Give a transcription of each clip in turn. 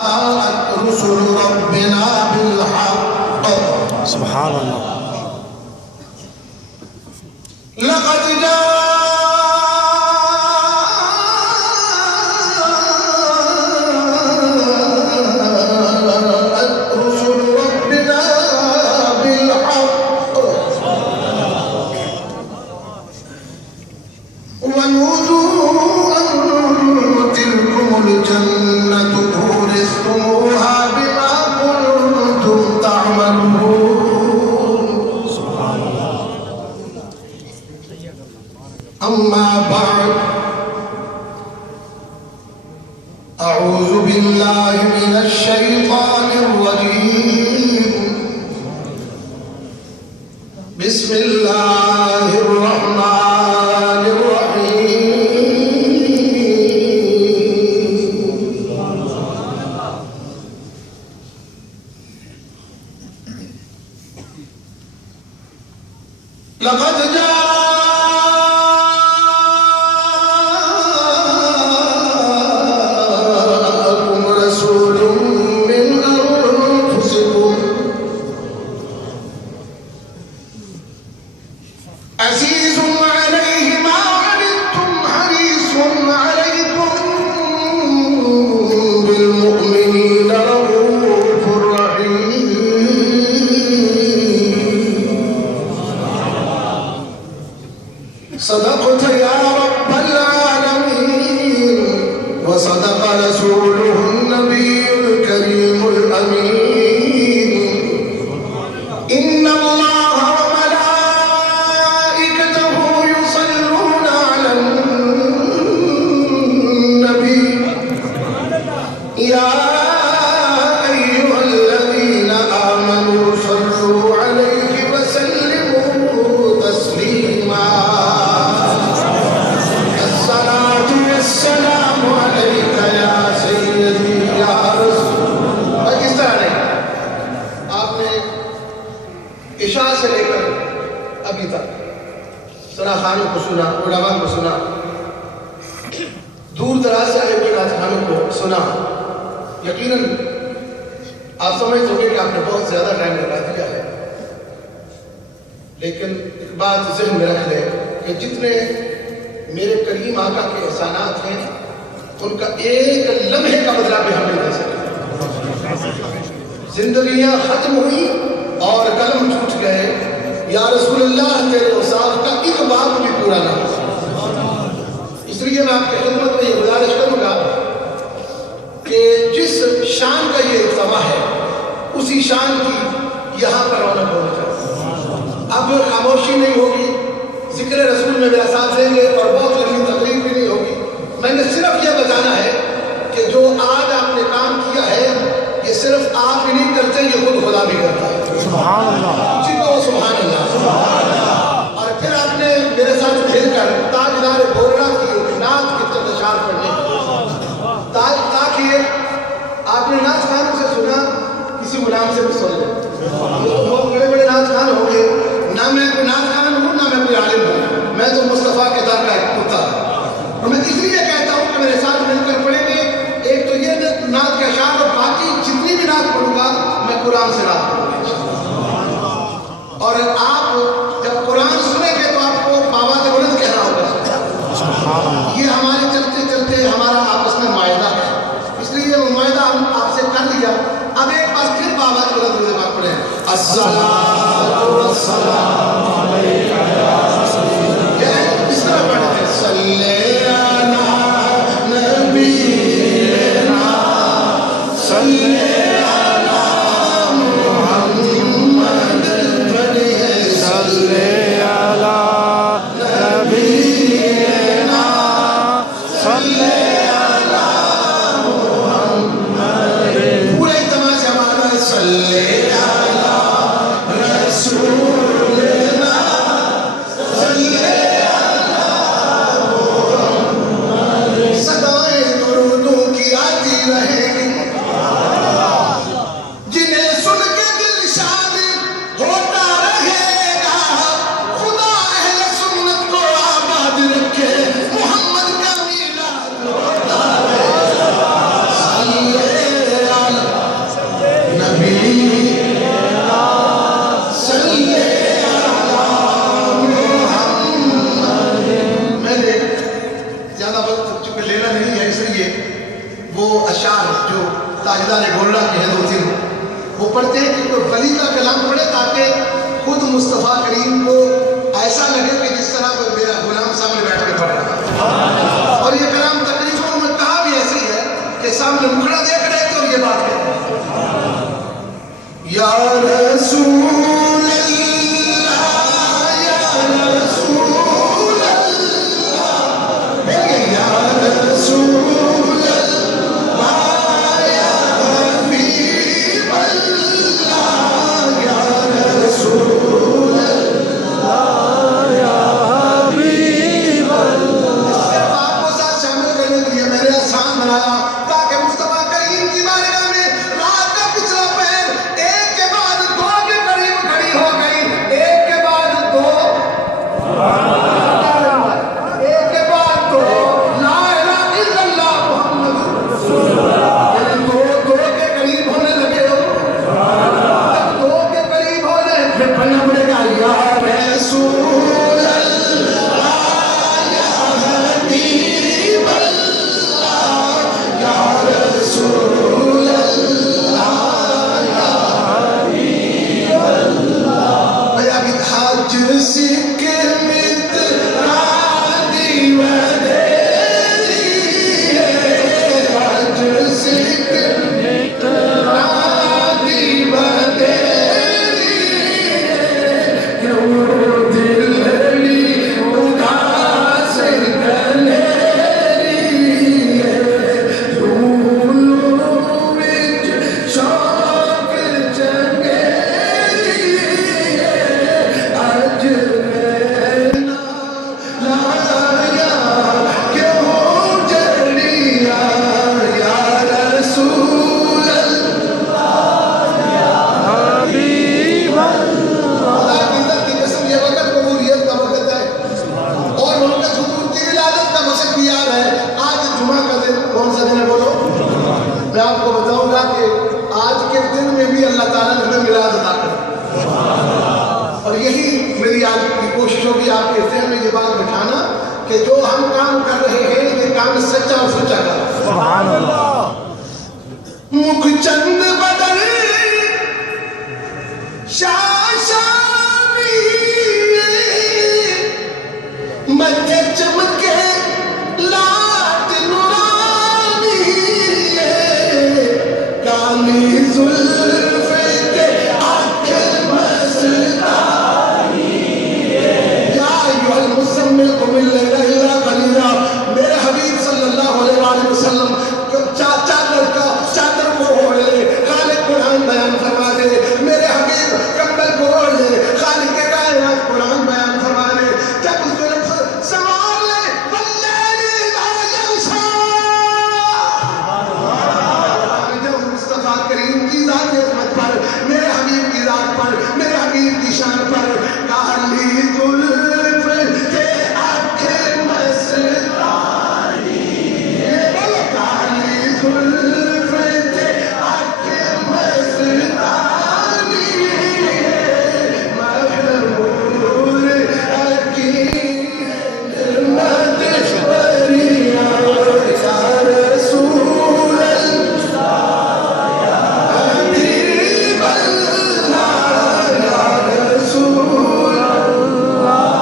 رسل ربنا بالحق سبحان اللہ لقد جاءت رسل ربنا بالحق ونودوا أن تلكم الجنة أورثتموها بما كنتم تعملون أما بعد أعوذ بالله من الشيطان الرجيم بسم الله الرحمن الرحيم لقد جاءكم رسول من أنفسكم عزيز عليه ما عنتم حريص عليكم بالمؤمنين رؤوف رحيم صدقت يا رب العالمين وصدق رسوله النبي الكريم الأمين إن الله وملائكته يصلون على النبي يا أيها الذين آمنوا صلوا عليه وسلموا تسليما الصلاة والسلام عليك يا سيدي يا رسول اور اس طرح نہیں آپ نے عشاء سے لے کر ابھی تک سنا خانوں کو سنا علماء کو سنا دور دراز سے آئے ہوئے نعت خانوں کو سنا یقیناً آپ سمجھ سکے کہ آپ نے بہت زیادہ ٹائم لگا دیا ہے لیکن ایک بات ذہن میں رکھ لیں کہ جتنے میرے کریم آقا کے احسانات ہیں ان کا ایک لمحے کا بدلہ بھی ہم نہیں دے سکتے زندگیاں ختم ہوئی اور قلم ٹوٹ گئے یا رسول اللہ تیرے اوصاف کا ایک باب بھی پورا نہ ہو اس لیے میں آپ کی خدمت میں یہ گزارش کروں گا کہ جس شان کا یہ اجتماع ہے اسی شان کی یہاں پر رونق ہونی چاہیے اب خاموشی نہیں ہوگی ذکر رسول میں میرا ساتھ دیں گے اور بہت لمبی تقریر بھی نہیں ہوگی میں نے صرف یہ بتانا ہے کہ جو آج آپ نے کام کیا ہے یہ صرف آپ ہی نہیں کرتے یہ خود خدا بھی کرتا ہے سبحان اللہ جی کو سبحان اللہ اور پھر آپ نے میرے ساتھ مل کر تاجدار بولنا کی ایک نعت کی چند اشعار پڑھنے تاکہ آپ نے نعت خانوں سے سنا کسی غلام سے بھی سن لیں بہت بڑے بڑے نعت خان ہوں گے نہ میں کوئی نعت خان ہوں نہ میں کوئی عالم ہوں میں تو مصطفیٰ کے در کا ایک کتا اور میں اس لیے کہتا ہوں کہ میرے ساتھ مل کر پڑھیں گے ایک تو یہ نعت کے اشعار اور باقی جتنی بھی نعت پڑھوں گا میں قرآن سے نعت پڑھوں گا اور آپ جب قرآن سنیں گے تو آپ کو بابا کے بلند کہنا ہوگا یہ ہمارے چلتے چلتے ہمارا آپس میں معاہدہ ہے اس لیے وہ معاہدہ ہم آپ سے کر لیا اب ایک بار پھر بابا کے بلند روزے پاک پڑھیں الصلاۃ والسلام علیک یا سیدی اس طرح پڑھتے ہیں صلی علی نبینا صلی علی محمد پڑھیے صلی علی نبینا صلی پورے اجتماع سے ہمارا صلی علی رسول اشعار جو تاجدار گولڑا کے ہیں دو تین وہ پڑھتے ہیں کہ کوئی ولی کا کلام پڑھے تاکہ خود مصطفیٰ کریم کو ایسا لگے کہ جس طرح کوئی میرا غلام سامنے بیٹھ کے پڑھ رہا. اور یہ کلام تقریباً میں کہا بھی ایسے ہی ہے کہ سامنے مکھڑا دیکھ رہے تو یہ بات کہتے ہیں یا رسول کہ جو ہم کام کر رہے ہیں یہ کام سچا اور سچا کر سبحان اللہ. مکھ چند بدل شاشانی مدھے چمکے لات نورانی کالی زلف کے آنکھ مستانی یا ایوہ المزمل قم اللیل میرے حبیب صلی اللہ علیہ وسلم چادر کو اوڑھ لے خالق قرآن بیان فرما دے. میرے حبیب کمبل کو اوڑھ لے خالق کائنات قرآن بیان فرما دے. جب ظلم سنوار لے واللیل اذا یغشی جب مصطفیٰ کریم کی ذات عظمت پر میرے حبیب کی ذات پر میرے حبیب کی شان پر کالی زلف کے آنکھ مستانی کالی زلف کے آنکھ مستانی مغرور حکیم مد بریہ یا رسول اللہ حبیب اللہ یا رسول اللہ.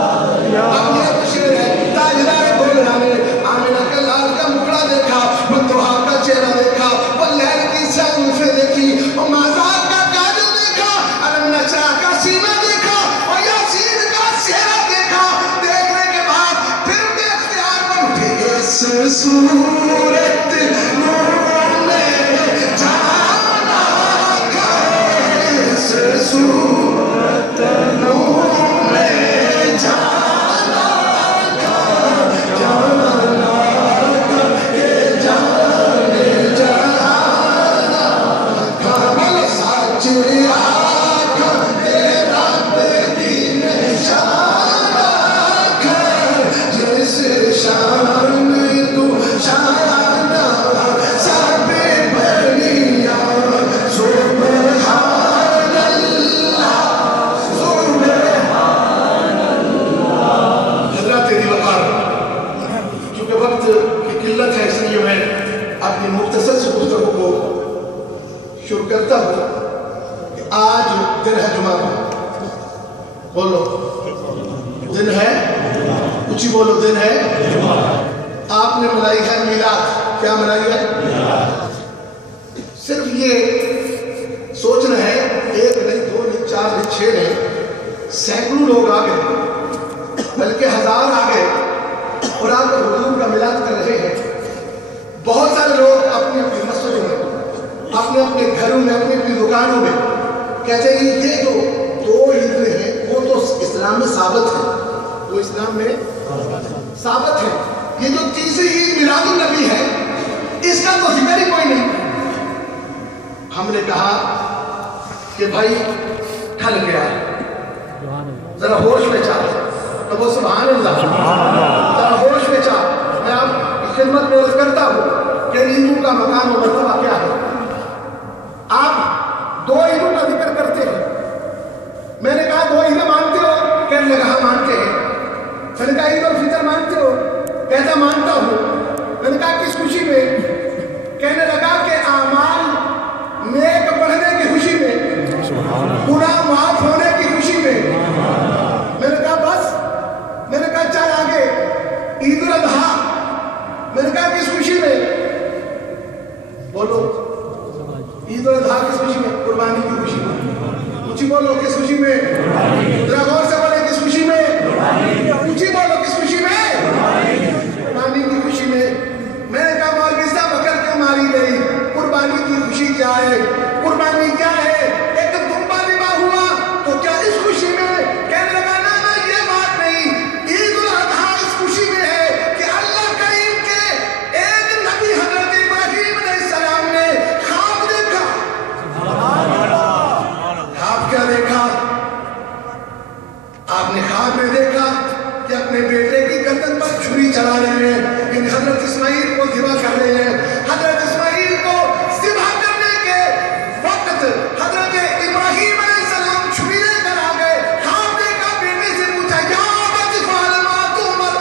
اب یہ بشیر ہے تاجدار گولڑا نے آمنہ کے لال کا مکڑا دیکھا مطرحہ کا چہرہ دیکھا واللیل کی زلفیں دیکھی مازار کا کاجل دیکھا علم نشرح کا سینہ دیکھا اور یاسین کا چہرہ دیکھا. دیکھنے کے بعد پھر بے اختیار بن اٹھے اس صورت نور نے جانا کر اس صورت نور نے جانا کر جانا کر کہ جانے جانا کر سچ آنکھ تیرا دین شان کر جس شان تو شان سب بڑیا سبحان اللہ کرتا ہوں کہ آج دن ہے جمعہ کا، بولو دن ہے، اونچی بولو دن ہے، آپ نے منائی ہے میلاد، کیا منائی ہے؟ صرف یہ سوچنا ہے ایک نہیں، دو نہیں، چار نہیں، چھ نہیں، سینکڑوں لوگ آ گئے، بلکہ ہزار آ گئے اور آپ حضور کا میلاد کر رہے ہیں۔ بہت سارے لوگ اپنی اپنی مسجدوں میں، اپنے اپنے گھروں میں، اپنی اپنی دکانوں میں کہتے ہیں یہ جو دو عیدیں ہیں وہ تو اسلام میں ثابت ہے، وہ اسلام میں ثابت ہے، یہ جو تیسری عید میلاد النبی ہے اس کا تو ذکر ہی کوئی نہیں۔ ہم نے کہا کہ بھائی ٹھل گیا ہے، ذرا ہوش میں چاہ، تو وہ سبحان اللہ، ذرا ہوش میں چاہ۔ میں آپ کی خدمت میں عرض کرتا ہوں کہ عیدوں کا مقام و مرتبہ کیا ہے۔ آپ دو عیدوں کا ذکر کرتے ہیں، میں نے کہا دو عیدیں مانتے ہو؟ کہنے لگا ہاں مانتے ہیں۔ میں نے کہا عید الفطر مانتے ہو؟ کہتا مانتا ہوں۔ میں نے کہا کس خوشی میں؟ کہنے لگا کہ اعمال نیک بڑھنے کی خوشی میں، گناہ معاف ہونے کی خوشی میں۔ میں نے کہا بس؟ میں نے کہا چل آگے، عید الاضحیٰ، میں نے کہا کس خوشی میں؟ بولو عید الاضحیٰ کس خوشی میں؟ قربانی کی خوشی میں۔ اونچی بولو کس خوشی میں؟ ذرا غور سے بولے کس خوشی میں؟ اونچی بولو کس خوشی میں؟ قربانی کی خوشی میں۔ میں نے کہا مولوی صاحب بکر کیوں ماری گئی؟ قربانی کی خوشی کیا ہے؟ قربانی کیا ہے؟ ایک دمبا ذبح ہوا تو کیا اس خوشی میں؟ کہنے لگا نا یہ بات نہیں، عید الاضحیٰ اس خوشی میں ہے کہ اللہ کریم کے ایک نبی حضرت ابراہیم علیہ السلام نے خواب دیکھا۔ خواب کیا دیکھا؟ آپ نے خواب میں دیکھا کہ اپنے بیٹے کی گردن پر چھری چلا رہے ہیں، یعنی حضرت اسماعیل کو ذبح کر رہے ہیں۔ حضرت اسماعیل کو ذبح کرنے کے وقت حضرت ابراہیم علیہ السلام چھری لے کر آ گئے۔ خواب دیکھا، بیٹے سے پوچھا یا ابت افعل ما تؤمر۔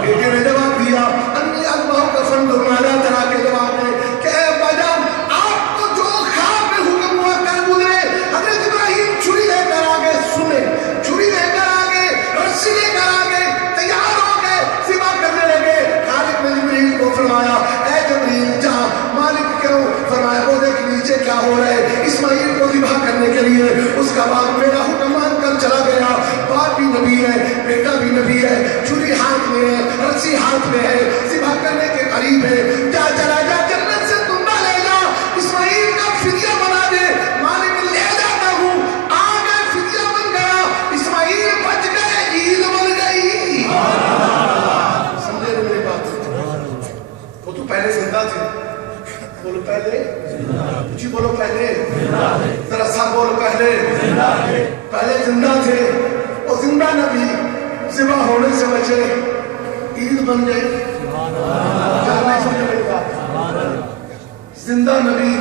بیٹے نے جواب دیا انی اذبحک فانظر ماذا تری کے جواب میں کہ اے ابا جان آپ کو جو خواب میں حکم ہوا کر گزرے۔ حضرت ابراہیم چھری لے کر آ گئے، سنے چھری لے کر آ گئے، رسی لے کر آ گئے، تیار ہو گئے، ذبح کرنے لگے۔ خالق نے جبریل کو فرمایا اے جبریل جا، مالک کیوں؟ فرمایا وہ دیکھ نیچے کیا ہو رہا ہے، اسماعیل کو ذبح کرنے کے لیے اس کا باپ میرا حکم مان کر چلا گیا۔ باپ بھی نبی ہے، بیٹا بھی نبی ہے، چھری ہاتھ میں ہے، رسی ہاتھ میں ہے، ذبح کرنے کے قریب ہے، جا چلا جا جنت سے تمبا لے جا، اسماعیل کا فدیہ بنا دے۔ مالک لے جاتا ہوں، آ گئے، فدیہ بن گیا، اسماعیل بچ گئے، عید بن گئی۔ سمجھے نا میری بات؟ وہ تو پہلے زندہ تھے، بولو پہلے، جی بولو پہلے، ذرا سا بولو پہلے، پہلے زندہ تھے، وہ زندہ نبی ذبح ہونے سے بچے، عید بن گئے۔ جاننا سمجھے میری بات؟ زندہ نبی،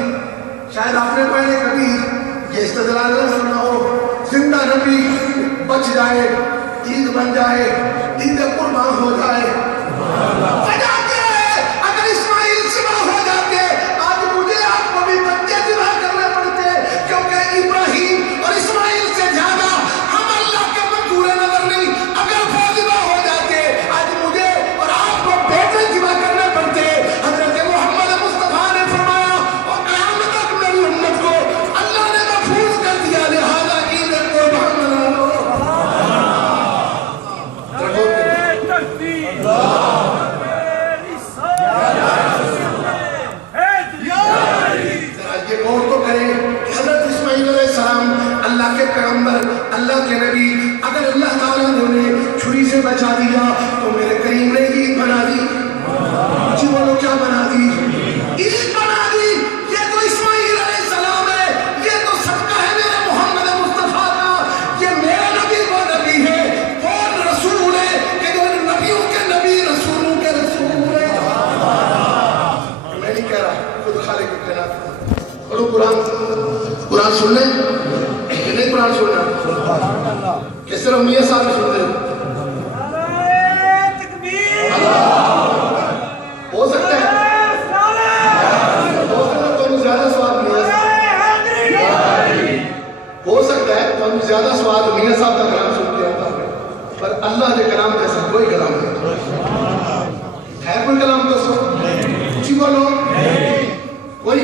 شاید آپ نے پہلے کبھی یہ استدلال نہ سنا ہو، زندہ نبی بچ جائے، عید بن جائے، عید قربان ہو جائے۔ وجہ کیا ہے؟ اگر اسماعیل ذبح ہو جاتے آج مجھے آپ کو بھی بچے ذبح کرنے پڑتے، کیونکہ ابراہیم اور اسماعیل سے زیادہ ہم اللہ کے منظور نظر نہیں۔ اگر وہ ذبح ہو جاتے آج مجھے اور آپ کو بیٹے ذبح کرنے پڑتے۔ حضرت محمد مصطفیٰ نے فرمایا اور قیامت تک میری امت کو اللہ نے محفوظ کر دیا، لہذا عید قربان منا لو۔ اللہ کے پیغمبر، اللہ کے نبی، اگر اللہ تعالیٰ نے انہیں چھری سے بچا دیا تو میرے کریم نے عید بنا دی۔ جی بولو کیا بنا دی؟ عید بنا دی۔ یہ تو اسماعیل علیہ السلام ہے، یہ تو صدقہ ہے میرے محمد مصطفیٰ کا۔ یہ میرا نبی وہ نبی ہے، وہ رسول ہے کہ جو نبیوں کے نبی، رسولوں کے رسول ہے۔ میں نہیں کہہ رہا، خود خالق کی کائنات۔ پڑھو قرآن سن لیں کہ نہیں؟ قرآن سننا کہ صرف میاں صاحب سنتے ہیں؟ ہو سکتا ہے تو زیادہ سواب نہیں ہے۔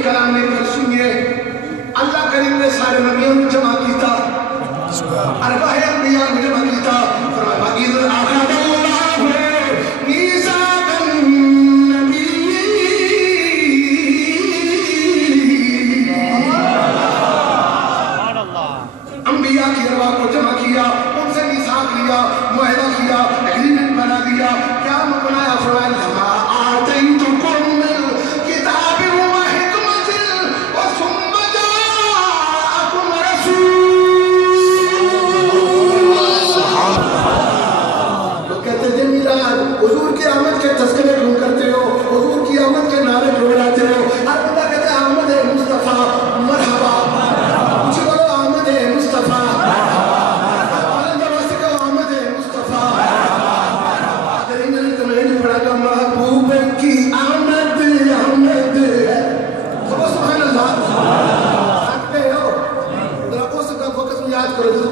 کلام نے کر سنیے اللہ کریم نے سارے نبیوں کو جمع کیتا اربع انبیاء کو جمع کیتا فرمایا وَإِذْ أَخَذَ اللَّهُ مِيثَاقَ انبیاء کی ارواح کو جمع کیا ان سے میثاق لیا معاہدہ کیا ایگریمنٹ بنا دیا کیا بنایا فرمایا لما آتیتکم من کتاب و حکمت وثم جاءکم رسول تو کہتے ہیں میلاد حضور کی آمد کے تذکرے کیوں کرتے ہو حضور کی آمد کے نعرے کیوں لگاتے ہو ہر بندہ کہتے ہیں آمد مصطفیٰ مرحبا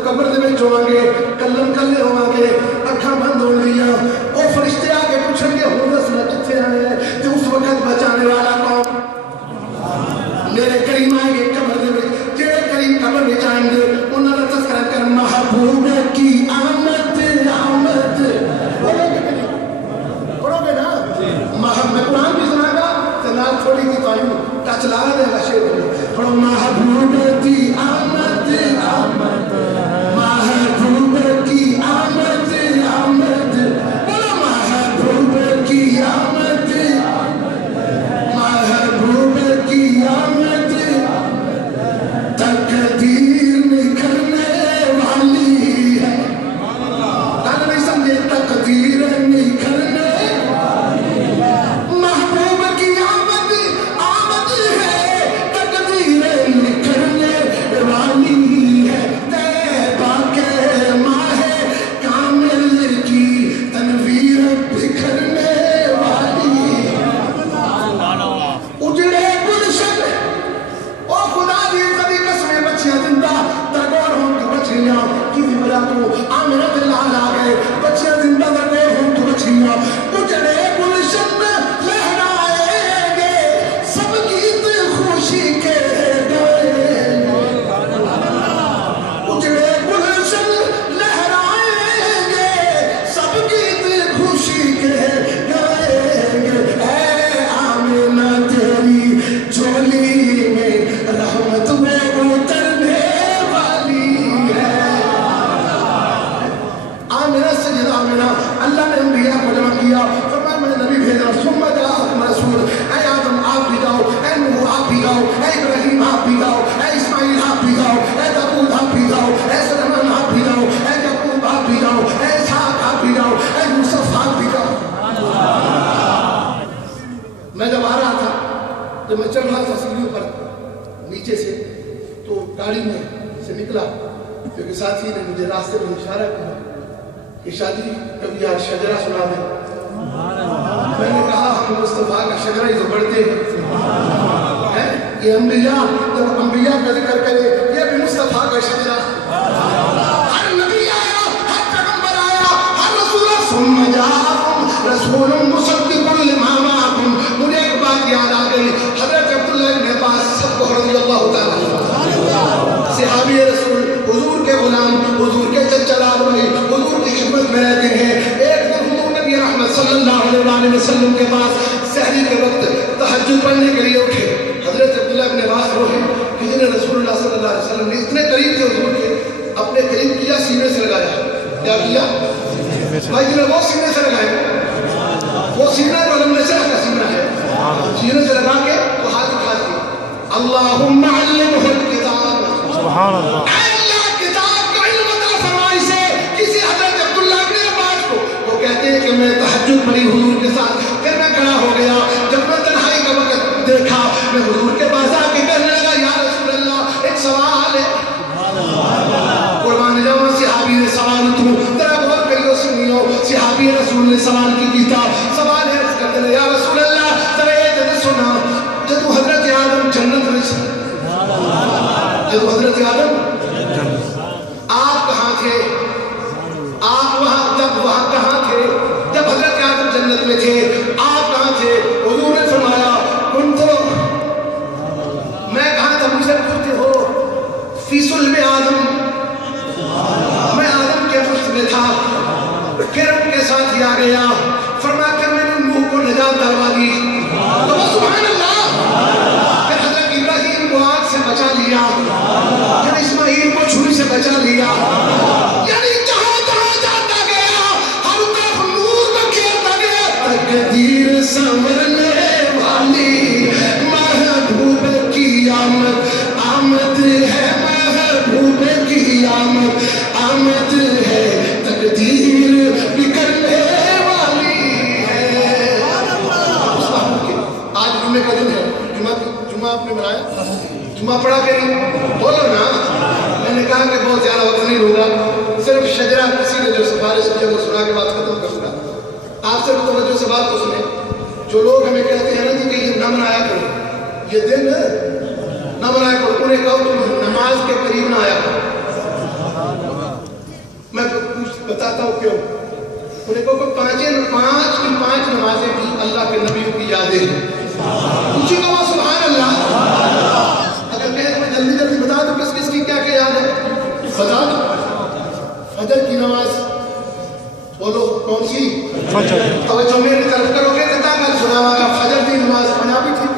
قبر دے میں جوان گے کلم کلے ہوں گے اکھاں بند ہو لیا وہ فرشتے آگے پوچھیں گے ہوں رسول کتھے آئے ہیں تو اس وقت بچانے والا کون میرے کریم آئیں گے قبر دے میں جیڑے کریم قبر میں جائیں گے انہوں نے تذکرہ کر محبوب کی آمد آمد پڑھو گے نا میں قرآن بھی سنا گا تنال تھوڑی کی پائیوں ٹچ لا دے گا شیر میں پڑھو محبوب کی آمد آمد محبوب کی آمد آمد بولو محبوب کی آمد محبوب کی آمد تقدیر نکھرنے والی ہے گانا نہیں سمجھے تقدیر نکھرنے محبوب کی آمد آمد ہے تقدیر نکھرنے والی ہے تیبہ کے ماہ کامل کی تنویر بکھرنے والی اجڑے گلشن او خدا دی زدی قسمیں بچیاں زندہ درگور ہوں تو بچیاں کسی بلا تو آمنہ دلال آگئے بچیاں زندہ درگور ہوں تو بچیاں اجڑے گلشن لہرائیں گے سب گیت خوشی کے گائیں اجڑے گلشن لہرائیں گے سب گیت خوشی کے گائیں گے اے آمنہ تیری جولی میں رحمت میں اترنے والی ہے آمنہ سجد آمنہ اللہ نے انبیاء کو جمع کیا فرمایا میں نے نبی بھیجا ثم جاءکم رسول اے آدم آپ بھی جاؤ اے نوح آپ بھی جاؤ اے ابراہیم آپ بھی جاؤ اے اسماعیل آپ بھی جاؤ اے داؤد آپ بھی جاؤ اے سلیمان آپ بھی جاؤ اے یعقوب آپ بھی جاؤ اے اسحاق آپ بھی جاؤ اے یوسف آپ بھی جاؤ میں جب آ رہا تھا جب میں چڑھ رہا تھا سیڑھیوں پر نیچے سے تو گاڑی میں سے نکلا کیونکہ ساتھی نے مجھے راستے میں اشارہ کیا کہ شادی کبھی آج شجرہ سنا دیں میں نے کہا ہم مصطفیٰ کا شجرہ ہی تو بڑھتے ہیں یہ انبیاء جب انبیاء کا ذکر کرے یہ بھی مصطفیٰ کا شجرہ ہر نبی آیا ہر پیغمبر آیا ہر رسول ثم جاءکم رسول مصدق لما معکم مجھے ایک بات یاد آ گئی حضرت عبداللہ ابن عباس سب کو رضی اللہ تعالیٰ صحابی رسول حضور کے غلام حضور کے چچلال بھائی حضور کی خدمت میں رہتے ہیں ایک دن حضور نبی رحمت صلی اللہ علیہ وسلم کے پاس سحری کے وقت تہجد پڑھنے کے لیے اٹھے حضرت عبداللہ ابن عباس روحے کہ جنہیں رسول اللہ صلی اللہ علیہ وسلم نے اتنے قریب تھے حضور کے اپنے قریب کیا سینے سے لگایا کیا کیا بھائی جنہیں وہ سینے سے لگائے وہ سینہ جو علم نشرح کا سینہ ہے سینے سے لگا کے وہ ہاتھ اٹھا کے اللہم علمہ الکتاب سبحان اللہ اے اللہ کتاب کا علم عطا فرمائی سے کسی حضرت عبداللہ ابن عباس کو وہ کہتے ہیں کہ میں تہجد پڑھی حضور کے ساتھ پھر میں کھڑا ہو گیا جب میں تنہائی کا وقت دیکھا میں حضور کے پاس آ کے کہنے لگا یا رسول اللہ ایک سوال ہے قربان جاؤں صحابی نے سوال تو ذرا غور کریو سنیو صحابی رسول نے سوال کی کیتا سوال ہے کہتے ہیں یا رسول اللہ ذرا یہ جب سنا جب حضرت آدم جنت میں جب حضرت آدم آپ کہاں تھے آپ وہاں جب وہاں کہاں تھے جب حضرت آدم جنت میں تھے آپ کہاں تھے حضور نے فرمایا کن تو فی صلب آدم، میں آدم کے مفت میں تھا، پھر ان کے ساتھ ہی آ گیا، فرمایا پھر میں نے نوح کو نجات دلوا دی، تو وہ سبحان اللہ، پھر حضرت ابراہیم کو آگ سے بچا لیا، پھر اسماعیل کو چھری سے بچا لیا، یعنی جہاں جہاں جاتا گیا ہر طرف نور بکھیرتا گیا۔ تقدیر سنورنے والی محبوب کی آمد، آمد ہے محبوب کی آمد، آمد ہے تقدیر بکھرنے والی ہے۔ آج جمعے کا دن ہے، جمعہ آپ نے منایا، جمعہ پڑھا کہ نہیں؟ بولو نا۔ میں نے کہا کہ بہت زیادہ وقت نہیں ہوگا، صرف شجرہ کسی نے جو سفارش کی وہ سنا کے بعد ختم کروں گا۔ آپ صرف توجہ سے بات کو سنیں۔ جو لوگ ہمیں کہتے ہیں نا جی کہ یہ نہ منایا کرو، یہ دن نہ منایا کرو، انہیں کہو تم نماز کے قریب نہ آیا کرو۔ میں کچھ بتاتا ہوں کیوں۔ انہیں کہو کہ پانچ نمازیں بھی اللہ کے نبیوں کی یادیں ہیں، پوچھے گا وہ سبحان اللہ۔ اگر کہے تو میں جلدی جلدی بتا دوں کس کس کی کیا کیا یاد ہے، بتا دو۔ فجر کی نماز بولو کون سی؟ فجر۔ توجہ میری طرف کرو گے کتا کل سناوا گا فجر کی نماز، پنجابی ٹھیک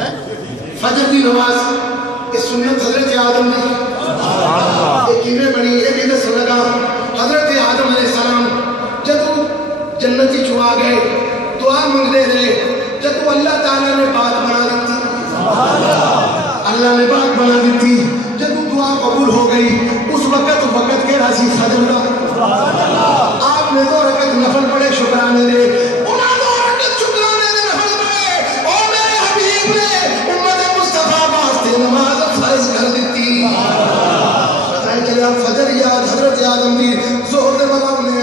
ہے؟ فجر کی نماز یہ سنت حضرت آدم نے، یہ کیویں بنی، یہ بھی دس لگا۔ حضرت آدم علیہ السلام جدو جنتی چھوا گئے، دعا منگتے رہے، جدو اللہ تعالیٰ نے بات بنا دیتی، اللہ نے بات بنا دیتی، جدو دعا قبول ہو گئی، اس وقت کے راضی فجر کا آپ نے 2 رکعت نفل پڑھے شکرانے دے، انہاں 2 رکعت شکرانے دے نفل پڑھے، او میرے حبیب نے امت مصطفیٰ واسطے نماز فرض کر دیتی۔ بتائیں چلے آپ فجر یاد حضرت آدم دی ظہر دے بعد نے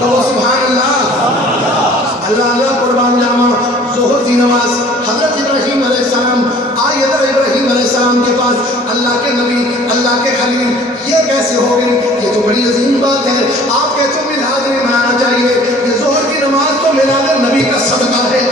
تو سبحان اللہ، اللہ قربان جاواں۔ ظہر دی نماز حضرت ابراہیم علیہ السلام آئے، ابراہیم علیہ السلام کے پاس اللہ کے نبی، اللہ کے خلیل، یہ کیسے ہو گئی؟ یہ تو بڑی عظیم بات ہے، آپ کہتے ہو میلاد نہیں منانا چاہیے، یہ ظہر کی نماز تو میلاد نبی کا صدقہ ہے۔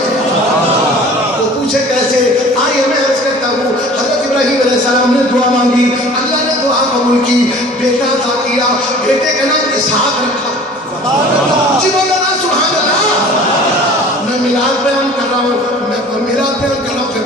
تو پوچھے کیسے؟ آئیے میں عرض کرتا ہوں، حضرت ابراہیم علیہ السلام نے دعا مانگی، اللہ نے دعا قبول کی، بیٹا عطا کیا، بیٹے کا نام اسحاق رکھا۔ جی بولو نا سبحان اللہ۔ میں میلاد بیان کر رہا ہوں، میں میلاد بیان کر رہا ہوں، پھر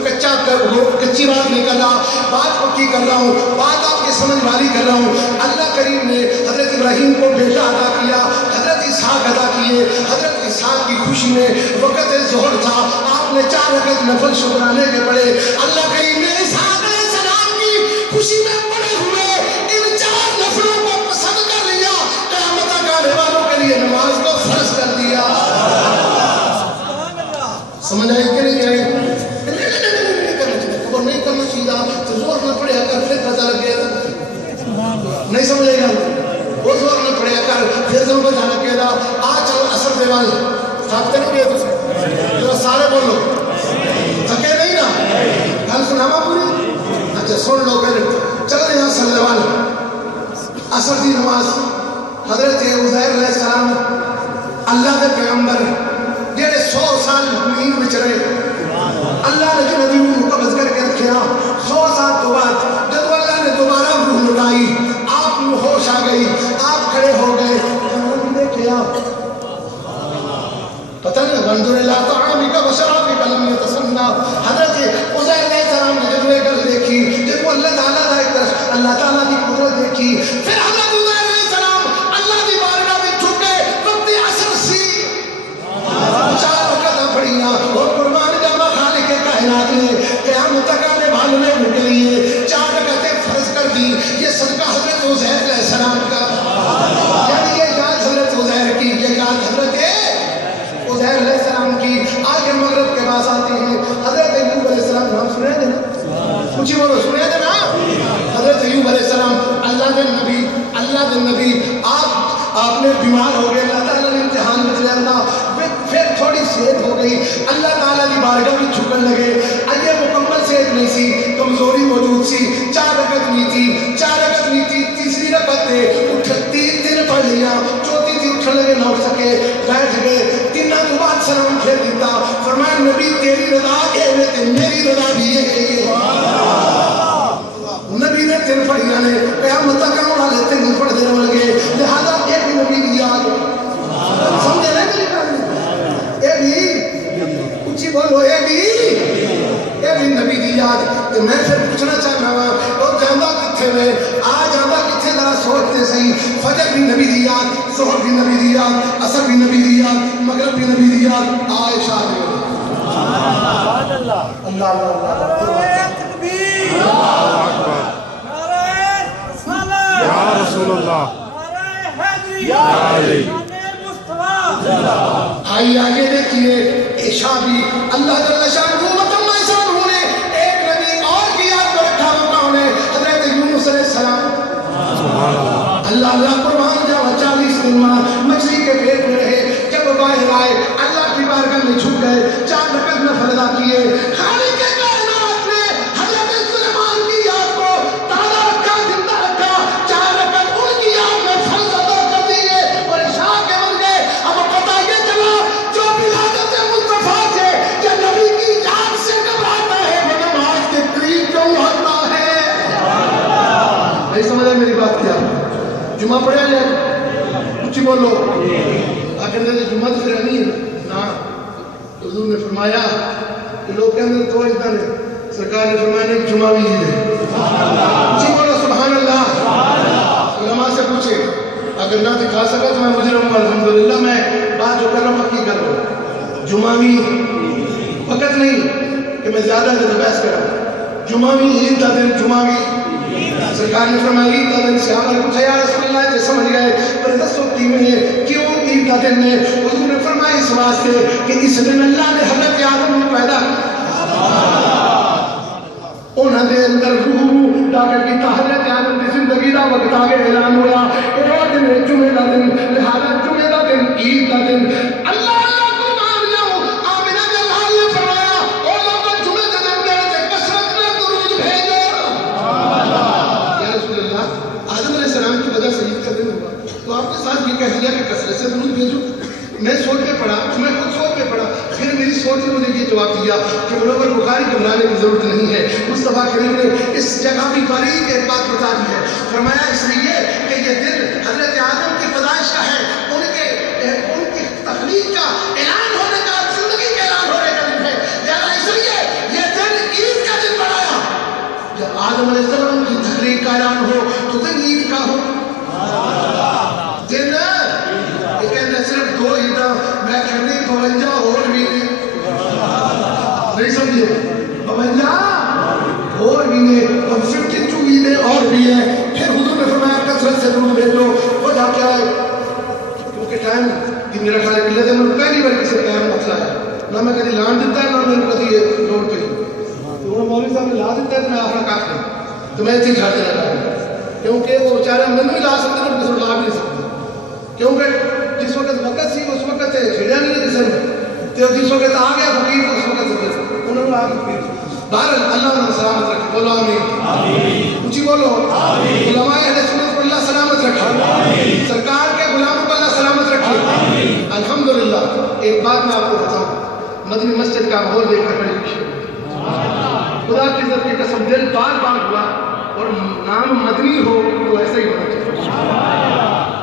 کچی بات نہیں کر رہا، بات پکی کر رہا ہوں، بات آپ کے سمجھ والی کر رہا ہوں۔ اللہ کریم نے حضرت ابراہیم کو بیٹا عطا کیا، حضرت اسحاق عطا کیے۔ حضرت اسحاق کی خوشی میں وقت ظہر تھا، آپ نے 4 رکعت نفل شکرانے کے پڑھے۔ اللہ کریم نے اسحاق علیہ السلام کی خوشی میں پڑھے ہوئے ان 4 نفلوں کو پسند کر لیا، قیامت تک آنے والوں کے لیے نماز کو فرض کر دیا۔ سمجھ آئے کہ نہیں آئے؟ نہیں کرنا چاہیے تو زور نہ پڑیا کر، پھر پتہ لگ گیا تھا نہیں سمجھے گا، وہ زور نہ پڑیا کر، پھر زور پتہ لگ گیا تھا۔ آج چلو اثر دے وال تھکتے نہیں گئے تو سارے بولو تھکے نہیں نا، گل سناوا پوری؟ اچھا سن لو، پھر چل رہے ہیں اثر دے وال۔ اثر دی نماز حضرت عزیر علیہ السلام اللہ کے پیغمبر جڑے 100 سال زمین وچ رہے، اللہ نے جو نبی کو قبض کر کے رکھیا، 100 سال تو بعد جب اللہ نے دوبارہ روح لٹائی، آپ میں ہوش آ گئی، آپ کھڑے ہو گئے، دیکھیا پتہ نہیں بندر لا طعامک و شرابک لم یتسنى۔ حضرت عزیر علیہ السلام نے جب یہ گل دیکھی، جب وہ اللہ تعالیٰ کی قدرت دیکھی، پھر حضرت عزیر علیہ السلام اللہ کی بارگاہ میں جھکے، وقت عصر سی 4 رکعتیں پڑھیاں، اور قربان جاوا خالق کائنات نے قیامت تک آنے والوں نے ان کے لیے 4 رکعتیں فرض کر دی۔ یہ صدقہ حضرت عزیر علیہ السلام کا، یعنی یہ یاد حضرت عزیر کی، یہ یاد حضرت عزیر علیہ السلام کی۔ آگے مغرب کے پاس آتے ہیں، حضرت ایوب علیہ السلام نام سنے تھے نا، کچھ بولو سنے تھے نا؟ حضرت ایوب علیہ السلام اللہ کے نبی، آپ نے بیمار ہو گئے، اللہ تعالیٰ نے امتحان میں چلانا، پھر تھوڑی صحت ہو گئی، اللہ تعالیٰ کی بارگاہ میں جھکن لگے۔ یہ مکمل صحت نہیں سی، کمزوری موجود سی، 4 رکعت نہیں تھی، تیسری رکعت تے اٹھ 3 پڑھ لیا، چوتھی تھی اٹھن لگے نہ اٹھ سکے، بیٹھ گئے، 3 تو بعد سلام پھیر دیتا، فرمایا نبی تیری رضا اے تے میری رضا بھی ہے۔ یاد کہ میں پھر پوچھنا چاہنا ہوں وہ جاندہ کتھے میں آج جاندہ کتھے ذرا سوچتے صحیح فجر بھی نبی دی یاد ظہر بھی نبی دی یاد عصر بھی نبی دی یاد مغرب بھی نبی دی یاد عائشہ بھی اللہ اللہ تکبیر یا رسول اللہ یا علی آئیے آگے دیکھیے عشاء بھی اللہ جل شانہ متمم شانہ نے ایک نبی اور کی یاد کو رکھا وہ کون ہے حضرت یونس علیہ السلام سبحان اللہ اللہ اللہ قربان جاؤ 40 دن مچھلی کے پیٹ میں رہے جب باہر آئے اللہ کی بارگاہ میں جھک گئے 4 رکعت نفل ادا کیے خالق کے کائنات نے حضرت سلیمان کی یاد کو تازہ رکھا زندہ رکھا 4 رکعت ان کی یاد میں فرض ادا کر دیے اور عشاء کے بن گئے اب پتہ یہ چلا جو ولادت مصطفیٰ سے کہ نبی کی یاد سے گھبراتا ہے وہ نماز کے قریب کیوں ہوتا ہے نہیں سمجھا میری بات کیا جمعہ پڑھا جائے اچھی بولو آخر نے جمعہ تو پھر نہیں ہے نا حضور نے فرمایا کہ لوگ کے اندر تو اتنا نہیں سرکار نے فرمایا نہیں جمعہ بھی عید ہے اچھی بولو سبحان اللہ علماء سے پوچھے اگر نہ دکھا سکا تو میں مجرم ہوں الحمدللہ میں بات جو کر رہا ہوں پکی کر رہا ہوں جمعہ بھی وقت نہیں کہ میں زیادہ سے بحث کر رہا ہوں جمعہ بھی عید کا دن جمعہ بھی سرکار نے فرمایا عید کا دن صحابہ نے پوچھا یا رسول اللہ یہ سمجھ گئے پر دس وقتی میں کیوں عید کا دن ہے حضور نے فرمایا اس واسطے کہ اس دن اللہ نے حضرت آدم کو پیدا انہوں نے اندر روح ڈاکر کی حضرت آدم کی زندگی دا وقت آگے اعلان ہوا ایک دن ہے جمعہ کا دن لہذا جمعہ کا دن عید کا دن اللہ اللہ کو مان جاؤ آمینہ کے اللہ نے فرمایا او لوگوں جمعہ کے دن میرے سے کثرت میں درود بھیجو آدم علیہ السلام کی وجہ سے عید کا دن ہوا تو آپ کے ساتھ یہ کہہ دیا کہ کثرت سے درود بھیجو میں سوچ کے پڑھا میں خود سوچ کے پڑھا پھر میری سوچ نے مجھے یہ جواب دیا کہ منور بخاری گھبرانے کی ضرورت نہیں ہے مصطفیٰ کریم نے اس جگہ بھی باریک ایک بات بتا دی ہے فرمایا اس لیے کہ یہ دن حضرت آدم کی پیدائش کا ہے ان کی تخلیق کا اعلان ہونے کا زندگی کا اعلان ہونے کا دن ہے لہٰذا اس لیے یہ دن عید کا دن بنایا جب آدم علیہ السلام کی تخلیق کا اعلان ہو تو دن عید کا ہو دن یہ کہتے ہیں صرف 2 عیدہ میں کہنے 52 اور بھی نہیں سمجھے 52 اور بھی نہیں اور 52 عیدیں اور بھی ہیں پھر حضور نے فرمایا کثرت سے درود بھیجو وجہ کیا ہے کیونکہ ٹائم کہ میرا خیال ہے کہ میں پہلی بار کسی قیام مسئلہ ہے نہ میں کدی لان دیتا ہے نہ میں کدی روڑ پہ تو مولوی صاحب نے لا دیتا ہے تو میں آخرا کاٹ دیں تو میں اتنی چھاڑ دینا چاہتا کیونکہ وہ بیچارے میں نہیں لا سکتے نا کسی کو لا بھی نہیں سکتے کیونکہ جس وقت وقت سی اس وقت چھڑیا نہیں کسی نے تو جس وقت آ گیا فقیر تو اس وقت سے انہوں نے آگے فقیر بہرحال اللہ نے سلامت رکھے بولو آمین اونچی بولو علماء اہل سنت کو اللہ سلامت رکھے سرکار کے غلاموں کو اللہ سلامت رکھے الحمدللہ ایک بات میں آپ کو بتاؤں مدنی مسجد کا ماحول دیکھ کر بڑی خوشی خدا کی عزت کی قسم دل بار بار ہوا اور نام مدنی ہو تو ایسا ہی ہونا چاہیے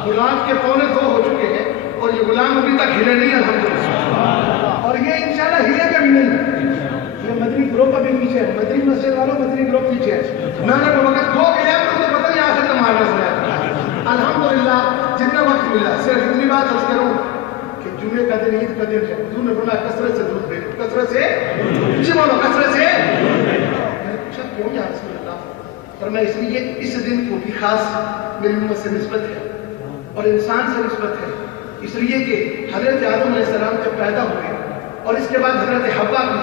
غلام کے 2:45 ہو چکے ہیں اور یہ غلام ابھی تک ہلے نہیں الحمدللہ اور یہ انشاءاللہ ہلے گا بھی نہیں یہ مدنی گروپ ابھی پیچھے ہے مدنی مسجد والوں مدنی گروپ پیچھے ہے میں نے وقت کھو گیا مجھے پتہ نہیں آخر تمہارا سنا الحمدللہ جتنا وقت ملا صرف اتنی بات عرض کروں کہ جمعے کا دن عید کا دن ہے حضور نے فرمایا کثرت سے درود بھیجو کثرت سے جی بولو کثرت سے پوچھا کیوں یا رسول اللہ فرمایا اس لیے اس دن کو بھی خاص میری امت سے نسبت ہے اور انسان سے نسبت ہے اس لیے کہ حضرت آدم علیہ السلام جب پیدا ہوئے اور اس کے بعد حضرت حوا بھی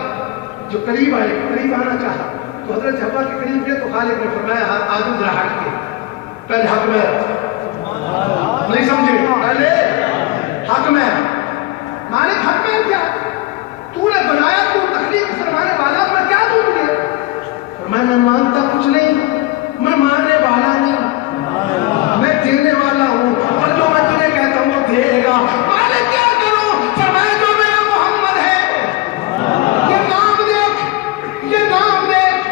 جو قریب آئے قریب آنا چاہا تو حضرت حوا کے قریب گئے تو خالق نے فرمایا آدم ذرا ہٹ کے پہلے حق میں نہیں سمجھے پہلے حق میں مالک حق میں کیا تو نے بنایا تو تخلیق فرمانے والا میں کیا دوں تجھے فرمایا میں مانتا کچھ نہیں میں ماننے والا نہیں میں دینے والا ہوں اور جو میں تجھے کہتا ہوں وہ دے گا مالک کیا کروں فرمایا جو میرا محمد ہے یہ نام دیکھ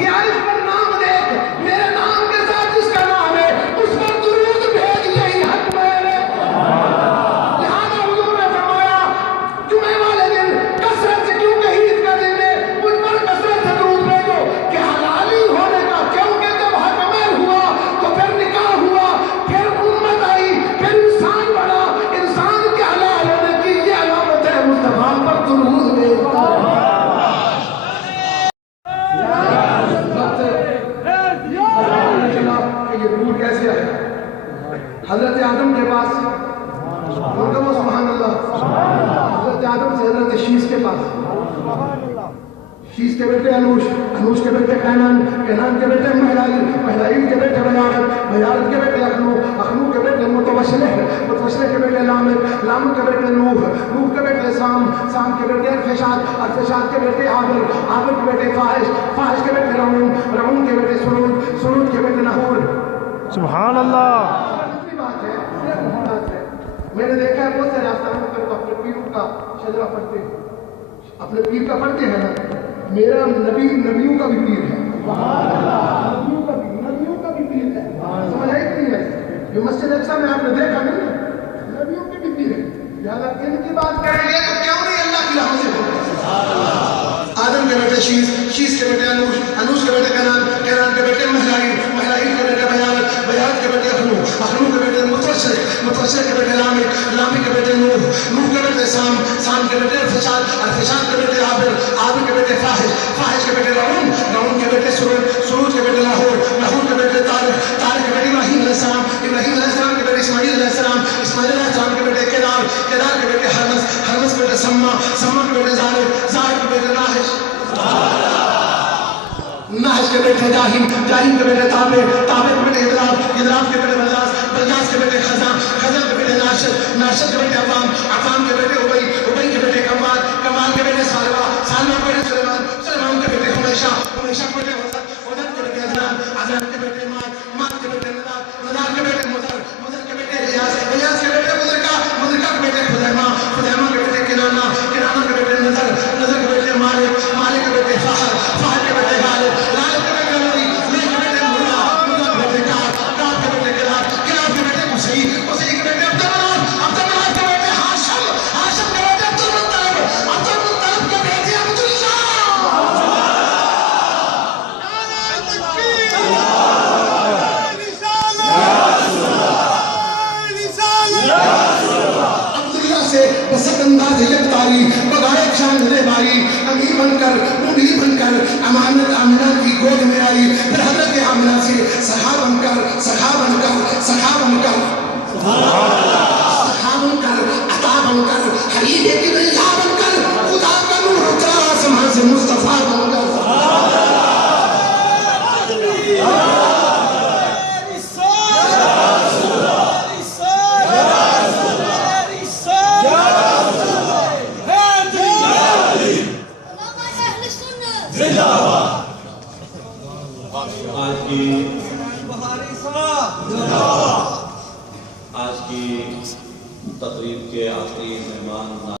یہ عرش پر نام دیکھ میرے نام کے ساتھ جس کا نام ہے اس پر درود بھیج یہی حق میں لہذا حضور نے فرمایا جمعے والے دن آدم کے پاس، سبحان اللہ، حضرت آدم سے حضرت شیس کے پاس، شیس کے بیٹے انوش، انوش کے بیٹے کینان، کینان کے بیٹے مہرائیل، مہرائیل کے بیٹے بیارت، بیارت کے بیٹے اخنو، اخنو کے بیٹے متوشلح، متوشلح کے بیٹے لامک، لامک کے بیٹے نوح، نوح کے بیٹے سام، سام کے بیٹے ارفشاد، ارفشاد کے بیٹے عابر، عابر کے بیٹے فاحش، فاحش کے بیٹے رعون، رعون کے بیٹے سرود، سرود کے بیٹے نحور۔ سبحان اللہ۔ بات ہے، میں نے دیکھا ہے بہت سے راستان پر تو اپنے پیروں کا شجرہ پڑھتے ہیں، اپنے پیر کا پڑھتے ہیں نا، میرا نبی نبیوں کا بھی پیر ہے، نبیوں کا بھی پیر ہے، سمجھ آئی کہ نہیں ہے؟ جو مسجد اقصی میں آپ نے دیکھا نہیں ہے، نبیوں کے بھی پیر ہے، لہٰذا ان کی بات کریں گے تو کیوں نہیں اللہ کی راہ سے بولتے؟ آدم کے بیٹے شیس، شیس کے بیٹے انوش، انوش کے بیٹے کینان، کینان کے بیٹے مہرائیل، مہرائیل کے بیٹے بیارت، بیارت کے بیٹے اخنو، اخنو کے بیٹے متوشلح، متوشلح کے بیٹے لامک، لامک کے بیٹے نوح، نوح کے بیٹے سام، سام کے بیٹے ارفشاد، ارفشاد کے بیٹے عابر، عابر کے بیٹے فاحش، فاحش کے بیٹے رعون، رعون کے بیٹے سرود، سرود کے بیٹے لاہور، لاہور کے بیٹے طارق، طارق کے بیٹے ابراہیم علیہ السلام، ابراہیم علیہ السلام کے بیٹے اسماعیل علیہ السلام، اسماعیل علیہ السلام کے بیٹے کیدار، کیدار کے بیٹے ہرمز، ہرمز کے بیٹے سما، سما کے بیٹے زارق، زارق کے بیٹے ناحش، ناحش کے بیٹے جاہیم، جاہیم کے بیٹے تابع، تابع کے بیٹے ادراف، ادراف کے بیٹے بلداس، بلداس کے بیٹے خزاں، خزاں کے بیٹے ناشد، ناشد کے بیٹے عوام، عوام کے بیٹے ابئی، ابئی کے بیٹے کمال، کمال کے بیٹے سالبہ، سالبہ کے بیٹے سلیمان، سلیمان کے بیٹے حمیشہ، حمیشہ کے بیٹے حضرت، حضرت کے بیٹے عدنان، عدنان کے بیٹے ماد، ماد کے بیٹے نذار، نذار کے بیٹے مضر، مضر کے بیٹے ریاض، ریاض کے بیٹے مدرکہ، مدرکہ کے بیٹے خزیمہ، خزیمہ کے بیٹے کنانہ، کنانہ کے بیٹے نذر، نذر کے بیٹے مالک، مالک کے بیٹے فخر، فخر کے بیٹے غالب، غالب کے بیٹے نبی، نبی کے بیٹے مرہ، مرہ کے بیٹے کار، کار کے بیٹے کلاب، کلاب کے بیٹے قصی، قصی کے بیٹے عبدالمناف، عبدالمناف کے بیٹے ہاشم، ہاشم کے بیٹے عبدالمطلب، عبدالمطلب کے بیٹے عبداللہ۔ عبداللہ سے بسط انداز یکتاری، بغایت شان رہباری، امیر بن کر، مبی بن کر، امانت آمنہ کی گود میں آئی، پھر حضرت آمنہ سے سخا بن کر، سخا بن کر، سخا بن کر، سخا بن کر، عطا بن کر، حبیب ابن اللہ بن کر، خدا کا نور اترا آسمان سے مصطفیٰ بن کر۔ آج کی تقریب کے آخری مہمان